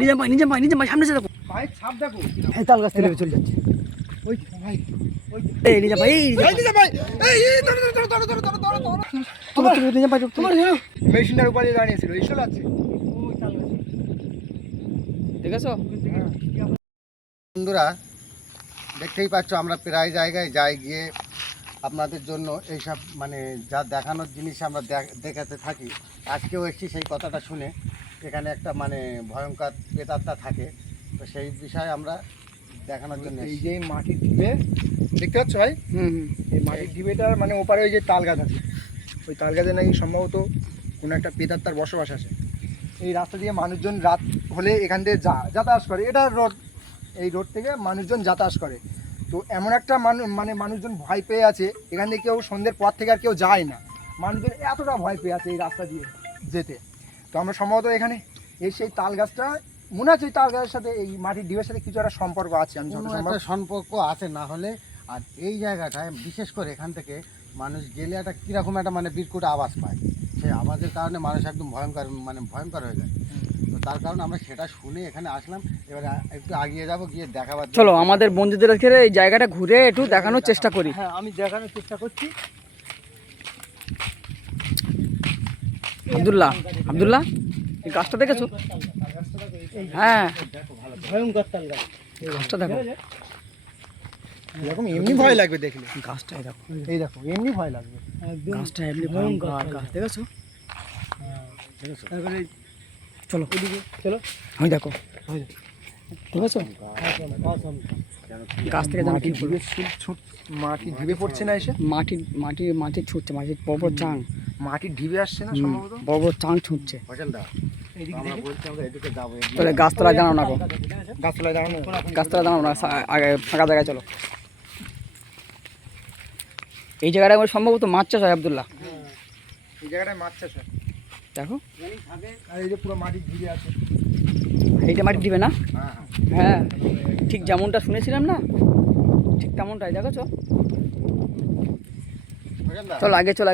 নিজে ভাই সামনে দেখো পায়ের ছাপ দেখো এই তাল গাছ থেকে চলে যাচ্ছে ওই ভাই এই নিজে ভাই নিজে ভাই এই ধরো নিজে ভাই তোমার মেশিনটার উপরে দাঁড়িয়েছিল এই চলে যাচ্ছে ঠিক আছে বন্ধুরা দেখতেই পাচ্ছ আমরা প্রায় জায়গায় যাই গিয়ে আপনাদের জন্য এইসব মানে যা দেখানোর জিনিস আমরা দেখাতে থাকি। আজকেও এসেছি সেই কথাটা শুনে, এখানে একটা মানে ভয়ঙ্কর প্রেতাত্মা থাকে, তো সেই বিষয়ে আমরা দেখানোর জন্য এই যে মাটির ঢিবে দেখতে পাচ্ছ ভাই, এই মাটির ঢিবেটার মানে ওপারে ওই যে তাল গাছ আছে, ওই তাল গাছে নাকি সম্ভবত কোনো একটা প্রেতাত্মার বসবাস আছে। এই রাস্তা দিয়ে মানুষজন রাত হলে এখান থেকে যাতায়াত করে, এটা রোড, এই রোড থেকে মানুষজন যাতায়াত করে। তো এমন একটা মানে মানুষজন ভয় পেয়ে আছে, এখান থেকে কেউ সন্ধ্যের পর থেকে আর কেউ যায় না, মানুষজন এতটা ভয় পেয়ে আছে এই রাস্তা দিয়ে যেতে। তো আমরা সম্ভবত এখানে এই সেই তাল গাছটা মনে হচ্ছে, এই তাল গাছের সাথে এই মাটির ঢিবের সাথে কিছু একটা সম্পর্ক আছে, আমি একটা সম্পর্ক আছে না হলে। আর এই জায়গাটায় বিশেষ করে এখান থেকে মানুষ গেলে একটা কীরকম একটা মানে বিকট আওয়াজ পায়, সেই আওয়াজের কারণে মানুষ একদম ভয়ঙ্কর হয়ে যায়। তো তার কারণে আমরা সেটা শুনে এখানে আসলাম। এবারে একটু আগিয়ে যাব, গিয়ে দেখাবার। চলো আমাদের বন্ধুদের কাছে এই জায়গাটা ঘুরে একটু দেখানোর চেষ্টা করি। হ্যাঁ, আমি দেখানোর চেষ্টা করছি। আব্দুল্লাহ এই গাছটা দেখেছো? হ্যাঁ, ভয়ঙ্কর তাল গাছ, গাছটা দেখো। এরকম এমনি ভয় লাগবে দেখলে, গাছটাই দেখো, এই দেখো এমনি ভয় লাগবে, গাছটা এমনি ভয়ঙ্কর গাছ, দেখেছো? তারপরে চলো ওদিকে চলো, আমি দেখো, দেখেছো গাছ থেকে যেন কি বলবো, মাটি ঢিবে পড়ছে না, এসে মাটি ছুটছে, মাটির বড় বড় চাং, মাটির ঢিবে আসছে না সম্ভবত, বড় বড় চাং ছুটছে। এদিকে যাবো, তাহলে গাছতলায় দাঁড়াও না গো, গাছতলায় দাঁড়ানো, গাছতলায় দাঁড়াও না, আগে ফাঁকা জায়গায় চলো। এই জায়গাটা আমার সম্ভবত মাছ চাষ হয় আব্দুল্লাহ, এই জায়গাটায় মাছ চাষ হয় দেখো। আর এই যে পুরো মাটির ঢিবে আছে, এইটা মাটি দিবে না? হ্যাঁ, ঠিক যেমনটা শুনেছিলাম না, ঠিক তেমনটাই, দেখেছো? চলো আগে চলো,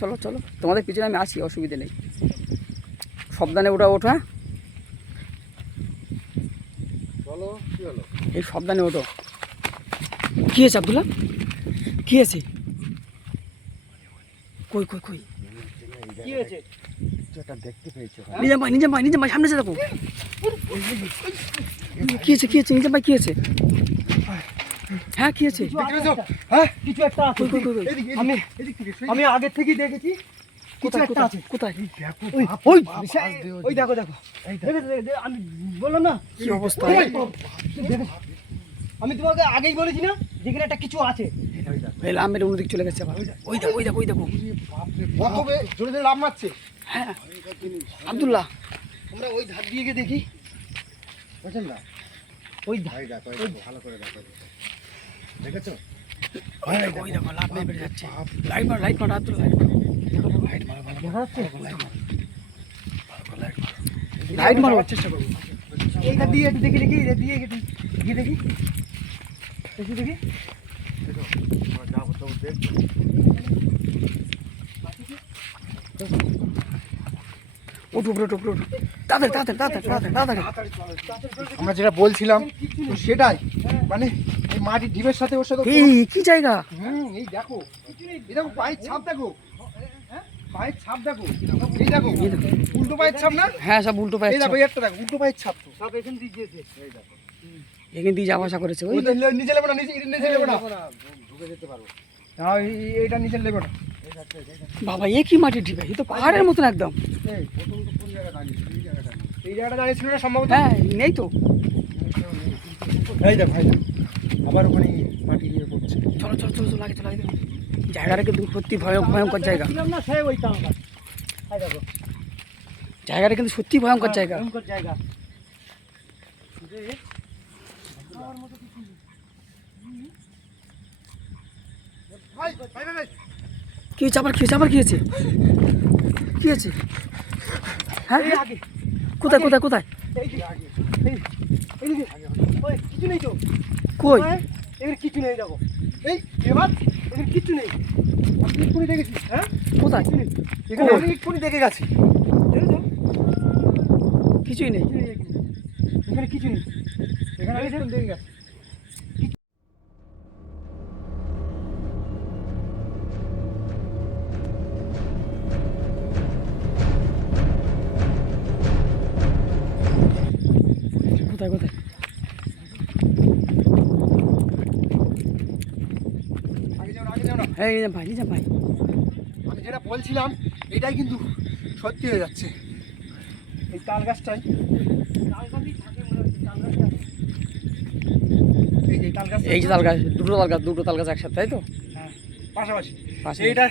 চলো চলো, তোমাদের পিছনে আমি আসি, অসুবিধে নেই, সাবধানে ওঠো, হ্যাঁ চলো। কি হলো? এই সাবধানে ওঠো। কি আছে আব্দুল্লাহ, কি আছে? কই কি হয়েছে? যেটা দেখতে পেয়েছো, নিজে ভাই সামনে দেখো। কি আছে নিজে ভাই, কি আছে? হ্যাঁ, কি আছে? হ্যাঁ, কিছু একটা আছে, কই? আমি আগে থেকেই দেখেছি কিছু একটা আছে। কোথায়? ওই দেখো আমি বললাম না কি অবস্থা? আমি তোমাকে আগেই বলেছি না যেখানে একটা কিছু আছে। এই লামের অন্যদিক চলে গেছে আবার, ওই দেখো। প্রথমে জোরে জোরে লাভ মারছে। হ্যাঁ আব্দুল্লাহ, আমরা ওই ধার দিয়ে গিয়ে দেখি, বুঝলেন না? ওই ভালো করে দেখো, দেখেছো? ওই দেখো লাভ মেরে বেড়ে যাচ্ছে। লাইট মার আব্দুল্লাহ, লাইট মারো, দেখা যাচ্ছে, লাইট মারার চেষ্টা করবো। এইটা দিয়ে একটু দেখি, এটা দিয়ে একটু গিয়ে দেখি। উঠো, তাড়াতাড়ি। আমরা যেটা বলছিলাম তো সেটাই, মানে এই মাটির ঢিবের সাথে ওর সাথে কি জায়গা? এই দেখো, এই দেখো পায়ের ছাপ দেখো, পায়ের ছাপ দেখো, এই দেখো উল্টো পায়ের ছাপ না? হ্যাঁ, সব উল্টো পায়ের এই দেখো, একটা দেখো উল্টো পায়ের ছাপ, তো সব এখান দিয়ে গিয়েছে, এই দেখো এখান দিয়ে যাওয়া আসা করেছে। ওই নিচে নেবে না, নিচে নেবে না, ঢুকে যেতে পারবো। হ্যাঁ, এইটা নিচে নেবে না। বাবা, এ কি মাটির ঢিবে? এ তো পাহাড়ের মতন একদম। এই প্রথম তো কোন জায়গায় দাঁড়িয়েছিল? এই জায়গাটা এই জায়গাটা দাঁড়িয়েছিল না সম্ভবত? হ্যাঁ, নেই তো। এই দেখো আবার ওখানে মাটি দিয়ে পড়ছে। চলো লাগে। জায়গাটা কিন্তু সত্যি ভয়ঙ্কর জায়গা। না সে ওই টাঙ্গা, এই দেখো জায়গাটা কিন্তু সত্যি ভয়ঙ্কর জায়গা। কি হয়েছে আবার? কি হয়েছে? হ্যাঁ, কোথায়? কিছু নেই তো, কই? এখানে কিছু নেই, দেখো এই এবার এখানে কিছু নেই। আমি এক্ষুনি দেখেছি। হ্যাঁ, কোথায়? এখানে আমি এক্ষুনি দেখে গেছি, দেখেছো? কিছুই নেই। এখানে কিছু নেই, এখানে আগে দেখে গেছে। কোথায় কোথায়? আগে যাও না। হ্যাঁ ভাই নিজাম ভাই, আমি যেটা বলছিলাম এটাই কিন্তু সত্যি হয়ে যাচ্ছে। এই তাল গাছটাই এই তাল গাছ, এই যে তাল গাছ, দুটো তাল গাছ একসাথে, তাই তো? হ্যাঁ, পাশাপাশি। পাশাপাশি। এইটা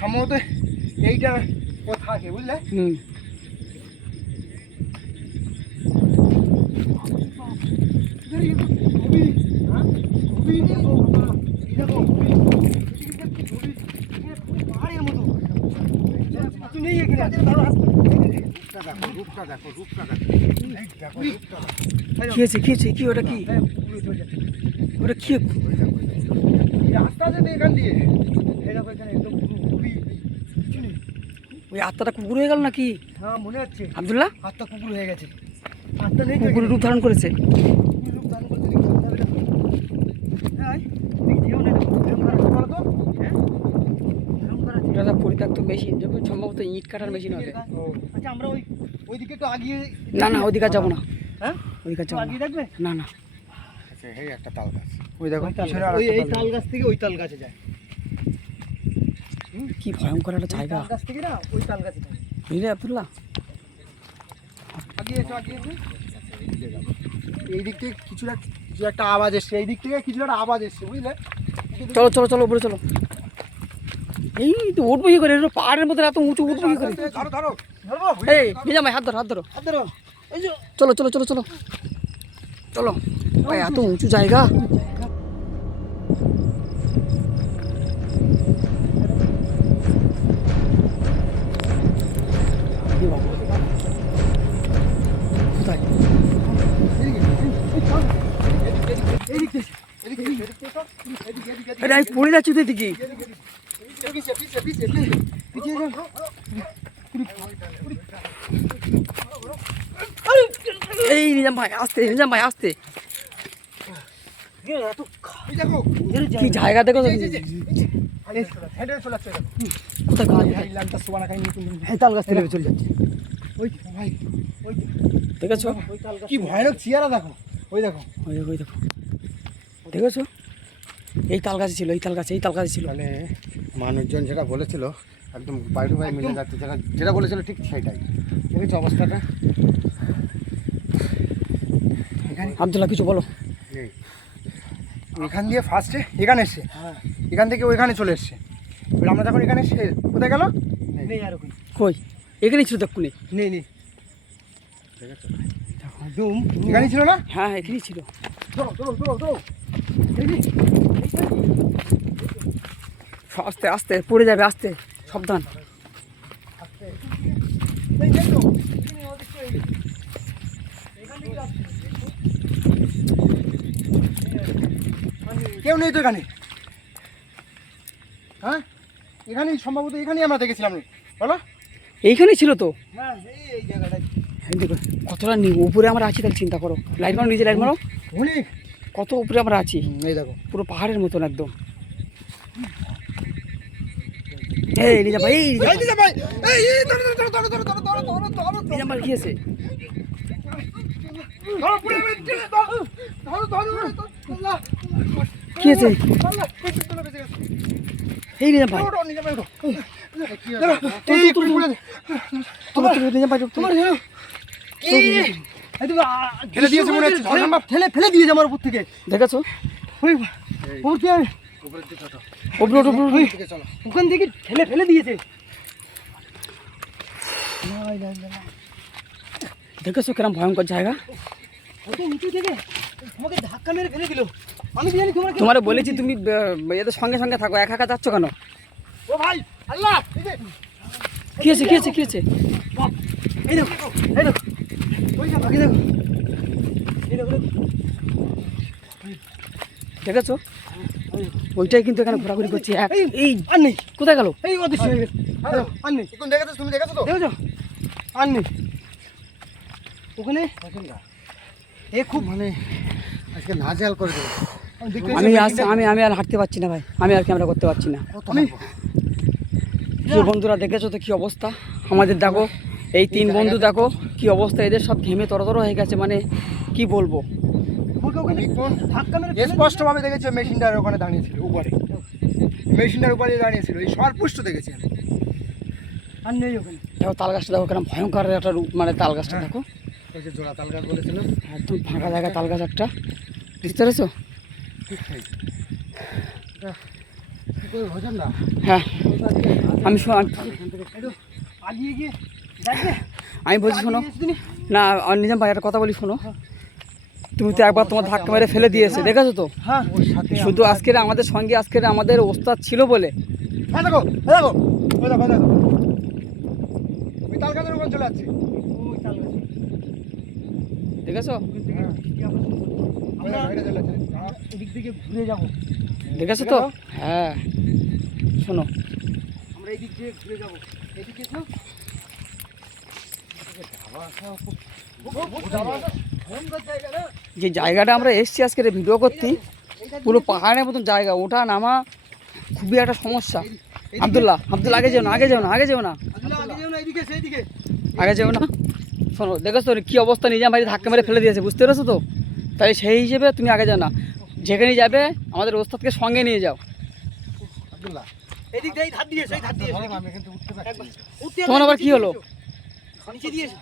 সম্ভবত এইটা ও থাকে, বুঝলে? হুম। কি হয়েছে কি হয়েছে? কি ওটা কি? ওটা কি? রাস্তা আছে তো এখান দিয়ে, এই দেখো এখানে একদম খুবই কিছু নেই। ওই আত্মাটা কুকুর হয়ে গেল নাকি হ্যাঁ, মনে হচ্ছে আব্দুল্লাহ? হাতটা কুকুর হয়ে গেছে। হাতটা নেই, কুকুরের রূপ ধারণ করেছে। কুকুর রূপ ধারণ করতে দেখতে হবে। হ্যাঁ, যেও না, এরকম করা তো বলো তো। হ্যাঁ, এরকম করা এটা একটা পরিত্যক্ত মেশিন, যেমন সম্ভবত ইট কাটার মেশিন হবে। আচ্ছা, আমরা ওইদিকে একটু আগিয়ে। না না, ওদিকে যাবো না, হ্যাঁ, ওদিকে যাবো আগিয়ে না। দেখবে। না না, আচ্ছা, এই একটা তাল গাছ। ওই দেখো এই তাল গাছ থেকে ওই তাল গাছে যায়। কি ভয়ঙ্কর একটা জায়গা। তাল গাছ থেকে না ওই তাল গাছে যায়। বুঝলে আব্দুল্লাহ? আগিয়ে এসো, আগিয়ে এসো। এই দিক থেকে কিছু একটা আওয়াজ এসছে, এই দিক থেকে কিছু একটা আওয়াজ এসছে, বুঝলে? চলো চলো চলো, উপরে চলো। এই তো উঠবো কি করে? এটা পাহাড়ের মধ্যে এত উঁচু, উঠবো কি করে? ধরো ধরো ধরবো। এই নিজাম ভাই, হাত ধরো হাত ধরো। হাত ধরো। এই যে চলো চলো চলো চলো চলো ভাই, এত উঁচু জায়গা। কোথায়? আরে আমি পড়ে যাচ্ছি তো এদিকে। এই নিজাম ভাই আসতে, নিজাম ভাই আসতে। কি জায়গা দেখো তো। কোথায় কোথায়? তাল গাছ থেকে চলে যাচ্ছে। দেখেছো? কি ভয়ানক চেয়ারা দেখো, ওই দেখো। ওই দেখো, ওই দেখো, দেখেছো? এই তাল গাছে ছিল, এই তাল গাছে, এই তাল গাছে ছিল। মানে মানুষজন যেটা বলেছিল একদম বাই টু বাই মিলে যাচ্ছে, যেটা বলেছিল ঠিক সেটাই। দেখেছো অবস্থাটা? আব্দুল্লাহ কিছু বলো। এই এখান দিয়ে ফার্স্টে এখানে এসছে, এখান থেকে ওইখানে চলে এসছে। এবার আমরা যখন এখানে এসে কোথায় গেল? নেই আর ওখানে। কই? এখানেই ছিল দেখুনি। নেই নেই, দেখেছো? এখানেই ছিল না? হ্যাঁ এখানেই ছিল। চলো চলো চলো চলো। আস্তে আস্তে পড়ে যাবে, আস্তে, সাবধান। কেউ নেই তো এখানে। হ্যাঁ, এখানেই সম্ভবত, এখানেই আমরা দেখেছিলাম, বলো? এইখানেই ছিল তো। হ্যাঁ, এই জায়গাটায়। এই দেখো কতটা উপরে আমরা আছি, তাহলে চিন্তা করো। লাইট মারো, নিজে লাইট মারো। অনেক কত উপরে আমরা আছি, এই দেখো। পুরো পাহাড়ের মতন একদম। এই নিজাম ভাই, এই নিজাম ভাই, নিজাম ভাই কি আছে? কি আছে? এই নিজাম ভাই, ফেলে দিয়েছে মনে হচ্ছে, ফেলে দিয়েছে আমার উপর থেকে। দেখেছো? ওখান থেকে ফেলে দিয়েছে। দেখেছো কিরম ভয়ঙ্কর জায়গা? কত উঁচু থেকে আমাকে ধাক্কা মেরে ফেলে দিল। আমি জানি তোমারে বলেছি তুমি এদের সঙ্গে সঙ্গে থাকো, একা একা যাচ্ছ কেন? ও ভাই আল্লাহ, কি আছে কি আছে কি আছে? এই দেখো, এই দেখো, ওই দেখো, এই দেখো, এই দেখো। দেখেছো? ওইটাই কিন্তু এখানে ঘোরাঘুরি করছে। এই আর নেই, কোথায় গেল? এই অদৃশ্য হয়ে গেছে। আর নেই। এখন দেখেছো? তুমি দেখেছো তো? দেখেছো? আর নেই। ওখানে এ খুব মানে আজকে নাজেহাল করে দেবে। আমি আর হাঁটতে পারছি না ভাই, আমি আর ক্যামেরা করতে পারছি না। প্রিয় বন্ধুরা দেখেছো তো কি অবস্থা আমাদের, দেখো এই 3 বন্ধু দেখো কি অবস্থা, এদের সব ঘেমে তরতর হয়ে গেছে, মানে কি বলবো। স্পষ্টভাবে দেখেছি মেশিনটার ওখানে দাঁড়িয়েছিল, উপরে মেশিনটার উপরে দাঁড়িয়েছিল, এই সর্পুষ্ট দেখেছি আমি। আর নেই ওখানে। দেখো তাল গাছটা দেখো কেন ভয়ঙ্কর একটা রূপ, মানে তাল গাছটা দেখো ওই যে জোড়া তাল গাছ বলেছিল, একদম ফাঁকা জায়গা তাল গাছ একটা, বুঝতে পেরেছো? ঠিক তাই। কি করে ভোজন না? হ্যাঁ আমি আগিয়ে গিয়ে আমি বলছি শোনো না, নিজাম ভাই একটা কথা বলি শোনো, তুমি তো একবার তোমার ধাক্কা মেরে ফেলে দিয়েছে, দেখেছো তো? হ্যাঁ শুধু আজকের আমাদের সঙ্গে আজকের আমাদের ওস্তাদ ছিল বলে। দেখো দেখো ওই দেখো দেখো ওই তাল গাছের ওখানে চলে যাচ্ছে, ওই তাল গাছ দেখেছো? আমরা বাইরে চলে যাচ্ছে, এদিক থেকে ঘুরে যাবো, দেখেছো তো? হ্যাঁ শোনো, আমরা এদিক দিয়ে ঘুরে যাবো, এদিকে এসো। যে জায়গাটা আমরা এসছি আজকের ভিডিও করতে, পুরো পাহাড়ের মতন জায়গা, ওঠা নামা খুবই একটা সমস্যা। আব্দুল্লাহ আগে যেও না, আগে যেও না, আগে যেও না, আগে যেও না। শোনো দেখেছো তো কি অবস্থা, নিজাম ভাই ধাক্কা মেরে ফেলে দিয়েছে, বুঝতে পেরেছো তো? তাই সেই হিসেবে তুমি আগে যাও না, যেখানে যাবে আমাদের ওস্তাদকে সঙ্গে নিয়ে যাও। আব্দুল্লাহ এদিক দিয়ে ধার দিয়েছে, এই ধার দিয়েছে, আমি কিন্তু উঠতে পারছি না। তোমার আবার কি হলো? নিচে দিয়েছে,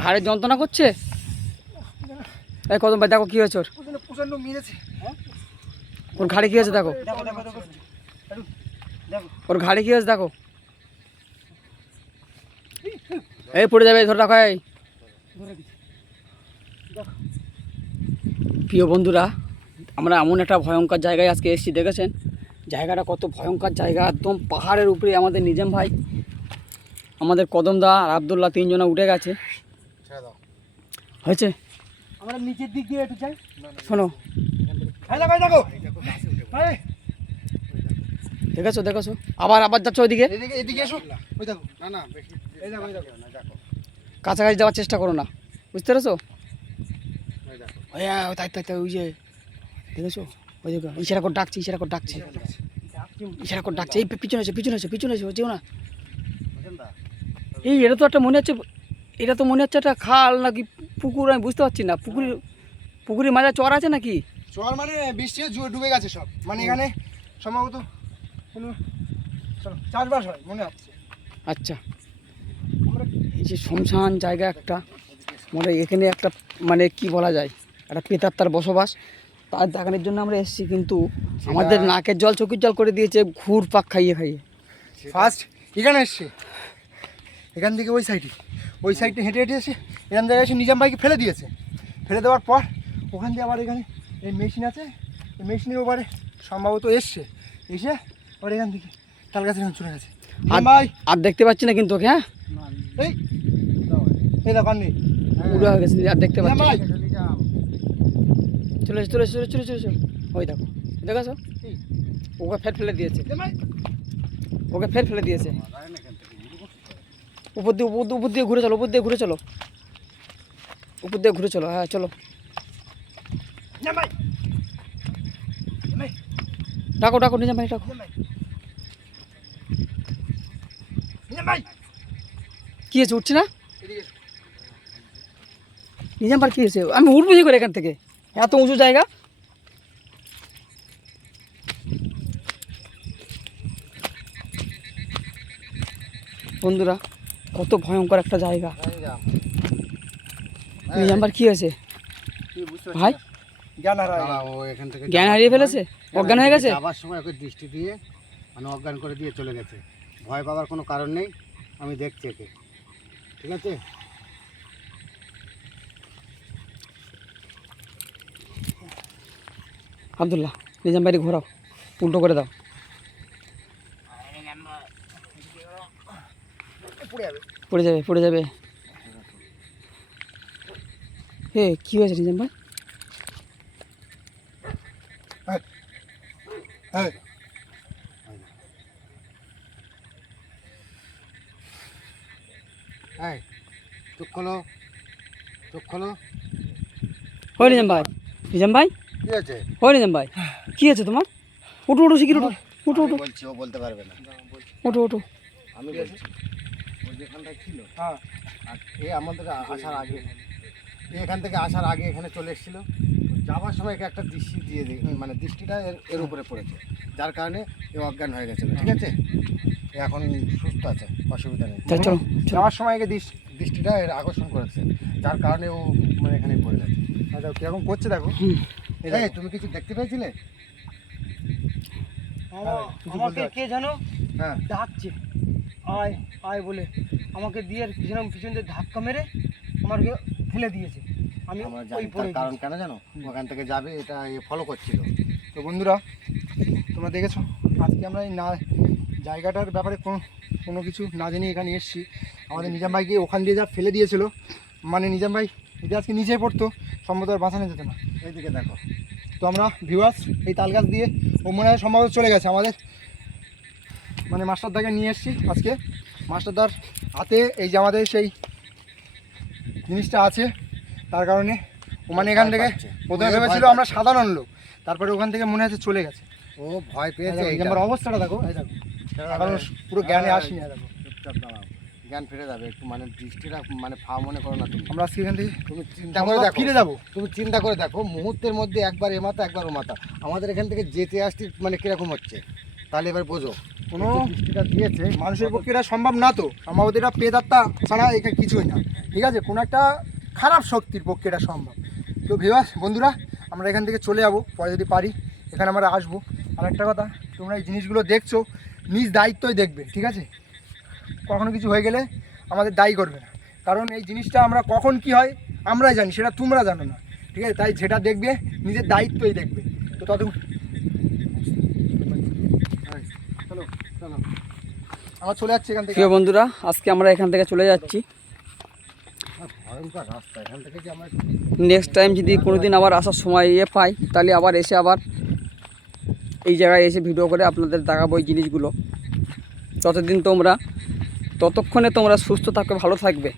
ঘাড়ের যন্ত্রণা করছে? এই কদম ভাই দেখো কি হয়েছে ওর, প্রচন্ড মেরেছে। ওর ঘাড়ে কি হয়েছে দেখো, দেখো দেখো দেখো দেখো ওর ঘাড়ে কি হয়েছে দেখো, এই পড়ে যাবে, ধরে রাখো। এই প্রিয় বন্ধুরা, আমরা এমন একটা ভয়ঙ্কর জায়গায় আজকে এসেছি, দেখেছেন জায়গাটা কত ভয়ঙ্কর জায়গা, একদম পাহাড়ের উপরে আমাদের নিজাম ভাই, আমাদের কদমদা আর আব্দুল্লাহ 3 জনে উঠে গেছে। ছেড়ে দাও। হয়েছে আমরা নিচের দিক দিয়ে একটু যাই। শোনো, দেখো দেখো এই দেখেছো দেখেছো, আবার যাচ্ছ ওইদিকে, এদিকে এদিকে এসো, ওই দেখো না না বেশি এই দেখো এই দেখো না, দেখো কাছাকাছি যাওয়ার চেষ্টা করো না, বুঝতে পেরেছো? ওই দেখো ওই তাই তাই তাই, ওই যে দেখেছো, ওই দেখো ইশারা করে ডাকছে, ইশারা করে ডাকছে, ইশারা করে ডাকছে, এই পিছনে এসে পিছনে এসে পিছনে এসে, যেও না। ভোজন দা এই এটা তো একটা মনে হচ্ছে, এটা তো মনে হচ্ছে একটা খাল নাকি পুকুর, আমি বুঝতে পারছি না। পুকুরের মাঝে চর আছে নাকি? চর মানে বৃষ্টি ডুবে গেছে সব, মানে এখানে সম্ভবত কোনো চাষবাস হয় মনে হচ্ছে। আচ্ছা, এই যে শ্মশান জায়গা একটা, মানে এখানে একটা মানে কি বলা যায়, একটা প্রেতাত্মার বসবাস, তার দেখানোর জন্য আমরা এসেছি, কিন্তু আমাদের নাকের জল চোখের জল করে দিয়েছে ঘুর পাক খাইয়ে খাইয়ে। ফার্স্ট এখানে এসছে, এখান থেকে ওই সাইডে হেঁটে হেঁটে এসে এখান থেকে এসে নিজাম ভাইকে ফেলে দিয়েছে, ফেলে দেওয়ার পর ওখান দিয়ে আবার এখানে এই মেশিন আছে, এই মেশিনের ওপারে সম্ভবত এসছে, এসে আবার এখান থেকে তাল গাছের এখানে চলে গেছে। ভাই আর দেখতে পাচ্ছি না কিন্তু ওকে, হ্যাঁ এই এই দোকান নেই, উড়ে হয়ে গেছে, আর দেখতে পাচ্ছি না। ভাই চলে এসো, চলে এসো, চলে চলে চলে, ওই দেখো দেখেছো, ওকে ফের ফেলে দিয়েছে, ওকে ফের ফেলে দিয়েছে। উপর দিয়ে ঘুরে চলো, উপর দিয়ে ঘুরে চলো, উপর দিয়ে ঘুরে চলো, হ্যাঁ চলো, ডাকো ডাকো নিজাম ভাই, ডাকো। কি হয়েছে, উঠছে না নিজাম ভাই? কি হয়েছে, আমি উঠবো কি করে এখান থেকে, এত উঁচু জায়গা? বন্ধুরা কত ভয়ঙ্কর একটা জায়গা। নিজাম ভাই কি হয়েছে ভাই? ও এখান থেকে জ্ঞান হারিয়ে ফেলেছে, অজ্ঞান হয়ে গেছে? যাবার সময় ওকে দৃষ্টি দিয়ে মানে অজ্ঞান করে দিয়ে চলে গেছে। ভয় পাওয়ার কোনো কারণ নেই, আমি দেখছি একে, ঠিক আছে? আব্দুল্লাহ নিজাম ভাই ঘোরাও, উল্টো করে দাও, পড়ে যাবে পড়ে যাবে। হে কি হয়েছে নিজাম ভাই? চোখ খোলো, চোখ খোলো। হয় নিজাম ভাই, নিজাম ভাই, কি আছে? হয় নিজাম ভাই, কি আছে তোমার? উঠো উঠো শিখির, উঠো উঠো আমি উঠো বলছি, ও বলতে পারবে না। উঠো উঠো। আমি বলছি ও যেখানটায় ছিল, হ্যাঁ আর এ আমাদের আসার আগে, এখান থেকে আসার আগে এখানে চলে এসেছিল। যাওয়ার সময় একে একটা দৃষ্টি দিয়ে মানে দৃষ্টিটা এর উপরে পড়েছে, যার কারণে এ অজ্ঞান হয়ে গেছিল। ঠিক আছে, এ এখন সুস্থ আছে, অসুবিধা নেই। চলো চলো চলো। যাওয়ার সময় একে দৃষ্টিটা এর আকর্ষণ করেছে, যার কারণে ও মানে এখানে পড়ে গেছে। দেখো কিরকম করছে, দেখো। এই তুমি কিছু দেখতে পেয়েছিলে? কিছু বলতে আমাকে কে জানো হ্যাঁ, ডাকছে, আয় আয় বলে আমাকে দিয়ে পিছনে পিছন দিয়ে ধাক্কা মেরে আমাকে ফেলে দিয়েছে। আমি আমরা ওই জানি পড়ে তার কারণ কেন জানো? ওখান থেকে যাবে, এটা ফলো করছিল। তো বন্ধুরা, তোমরা দেখেছো আজকে আমরা এই না জায়গাটার ব্যাপারে কোনো কিছু না জেনে এখানে এসেছি। আমাদের নিজাম ভাইকে ওখান দিয়ে যা ফেলে দিয়েছিল, মানে নিজাম ভাই যদি আজকে নিচে পড়তো সম্ভবত আর বাঁচানো যেত না। এইদিকে দেখো। তো আমরা ভিউয়ার্স এই তাল গাছ দিয়ে ও মনে হয় সম্ভবত চলে গেছে। আমাদের মানে মাস্টারদাকে নিয়ে এসেছি আজকে। মাস্টারদার হাতে এই যে আমাদের সেই জিনিসটা আছে, তার কারণে ও মানে এখান থেকে প্রথমে ভেবেছিল আমরা সাধারণ লোক, তারপরে ওখান থেকে মনে হচ্ছে চলে গেছে। ও ভয় পেয়েছে। এই যে আমার অবস্থাটা দেখো, এই দেখো এখন পুরো জ্ঞানে আসেনি। এই দেখো চুপচাপ দাঁড়াও, জ্ঞান ফিরে যাবে একটু, মানে দৃষ্টিটা মানে ফা মনে করো না তুমি। আমরা আজকে এখান থেকে তুমি চিন্তা করে আমরা দেখো, ফিরে যাবো। তুমি চিন্তা করে দেখো, মুহূর্তের মধ্যে একবার এ মাথা একবার ও মাথা, আমাদের এখান থেকে যেতে আসতে মানে কিরকম হচ্ছে, তাহলে এবার বোঝো। কোনো দৃষ্টিটা দিয়েছে মানুষের পক্ষে এটা সম্ভব না, তো আমাদের এটা প্রেতাত্মা ছাড়া এখানে কিছুই না। ঠিক আছে, কোনো একটা খারাপ শক্তির পক্ষে এটা সম্ভব। তো ভিউয়ার্স বন্ধুরা, আমরা এখান থেকে চলে যাবো, পরে যদি পারি এখানে আমরা আসবো। আর একটা কথা, তোমরা এই জিনিসগুলো দেখছো নিজ দায়িত্বই দেখবে, ঠিক আছে? কখনো কিছু হয়ে গেলে আমাদের দায়ী করবে না, কারণ এই জিনিসটা আমরা কখন কি হয় আমরাই জানি, সেটা তোমরা জানো না। ঠিক আছে, তাই যেটা দেখবে নিজের দায়িত্বই দেখবে। তো তত চলো চলো, আমরা চলে যাচ্ছি এখান থেকে। প্রিয় বন্ধুরা, আজকে আমরা এখান থেকে চলে যাচ্ছি। ভয়ঙ্কর রাস্তা, এখান থেকে যে আমরা নেক্সট টাইম যদি কোনো দিন আবার আসার সময় পাই, তাহলে আবার এসে আবার এই জায়গায় এসে ভিডিও করে আপনাদের দেখাবো এই জিনিসগুলো। ততক্ষণে তোমরা সুস্থ থাকবে, ভালো থাকবে।